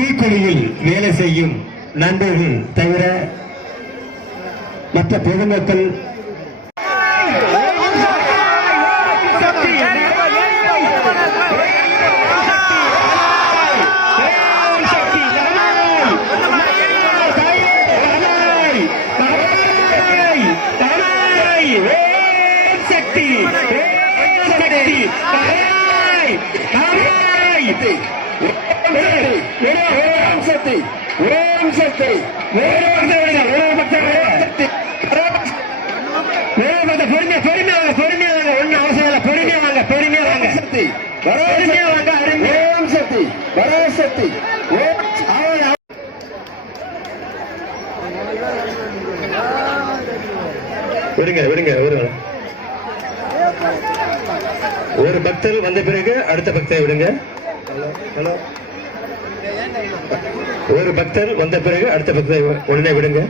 தீக்குழியில் வேலை செய்யும் நண்பர்கள் தவிர மற்ற பொதுமக்கள் சக்தி சக்தி ஓம் சக்தி பொறுமையா பொறுமையா வாங்க பொறுமையா வாங்க ஒன்னும் அவசியம் இல்லை பொறுமையா வாங்க பொறுமையா வாங்க சக்தி பொறுமையா வாங்க அருமை ஓம் சக்தி பராசக்தி ஓம் விடுங்க விடுங்க விடுங்க. ஒரு பக்தர் வந்த பிறகு அடுத்த பக்தரை விடுங்க. ஹலோ. ஒரு பக்தர் வந்த பிறகு அடுத்த பக்தரை உடனே விடுங்க.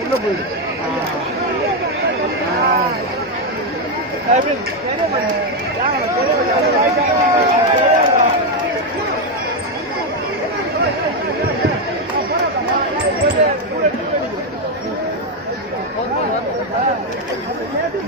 உள்ள போயிடு